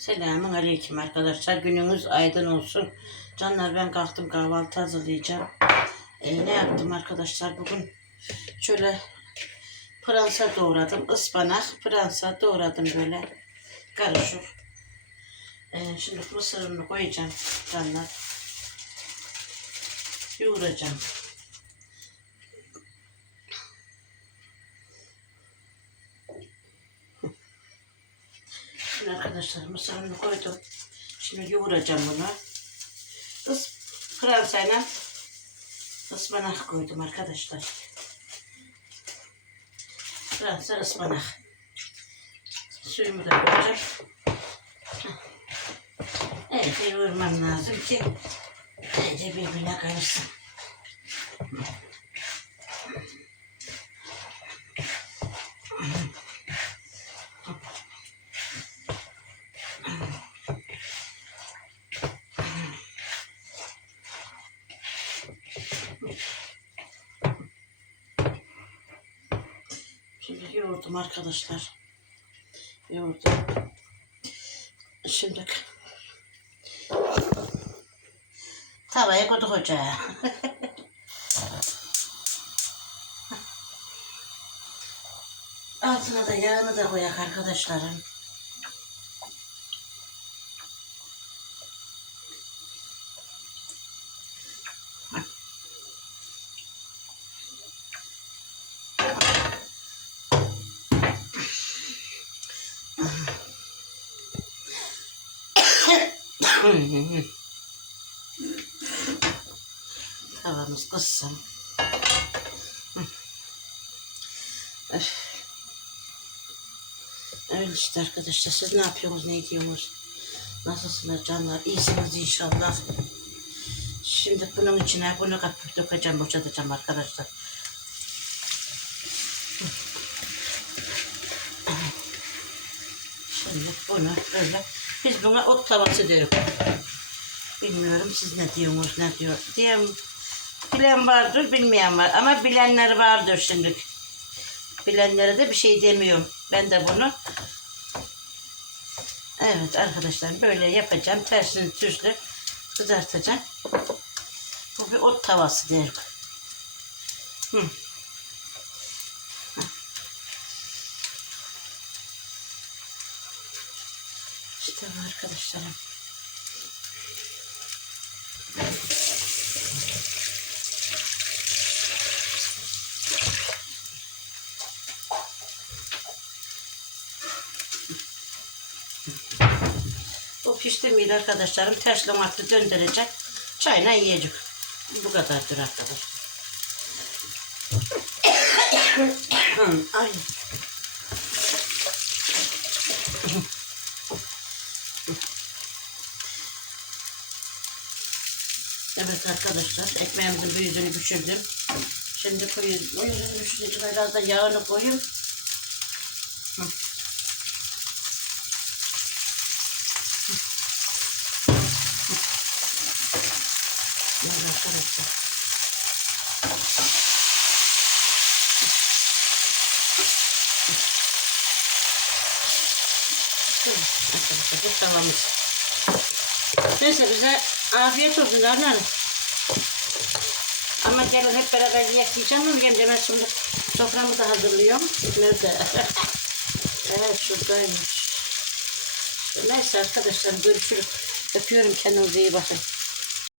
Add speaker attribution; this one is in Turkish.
Speaker 1: Selamun aleyküm arkadaşlar. Gününüz aydın olsun. Canlar ben kalktım kahvaltı hazırlayacağım. Ee, ne yaptım arkadaşlar bugün? Şöyle pıransa doğradım. ıspanak, pıransa doğradım böyle. Karışık. Ee, şimdi mısırını koyacağım canlar. Yoğuracağım. Arkadaşlar mısırını koydum. Şimdi yoğuracağım bunu. Is, pırasayla ıspanak koydum arkadaşlar. Pırasa ıspanak. Suyumu da koyacağım. Evet, yoğurmam lazım ki iyice birbirine karışsın. Şimdi yoğurdum arkadaşlar. Yoğurdum. Şimdi tavaya koyduk ocağa. Altına da yağını da koyak arkadaşlarım. Tavamız kızsın. Öyle işte arkadaşlar. Siz ne yapıyorsunuz, ne ediyorsunuz? Nasılsınız canlar? İyisiniz inşallah. Şimdi bunun içine bunu kapıp dökeceğim, boşaltacağım arkadaşlar. Şimdi bunu böyle, biz buna ot tavası diyoruz. Bilmiyorum siz ne diyorsunuz, ne diyor. Diyen, bilen vardır, bilmeyen var. Ama bilenler vardır şimdi. Bilenlere de bir şey demiyorum. Ben de bunu Evet arkadaşlar böyle yapacağım. Tersini tüzlü kızartacağım. Bu bir ot tavası derim. Hı. Bu arkadaşlarım. O pişti miydi arkadaşlarım? Ters lamatlı döndürecek. Çayla yiyecek. Bu kadardır arkadaşlar. Ay. Evet arkadaşlar ekmeğimizin bir yüzünü pişirdim. Şimdi. O yüzünü pişirince biraz da yağını. Evet arkadaşlar. Arkadaşlar bu tavamız. Neyse bize afiyet olsun Arnavut. Ama gelin hep beraber yiyek diyeceğim ama ben demez şimdi soframı da hazırlıyorum. Nerede? evet şuradaymış. Neyse arkadaşlar görüşürüz. Öpüyorum kendinize iyi bakın.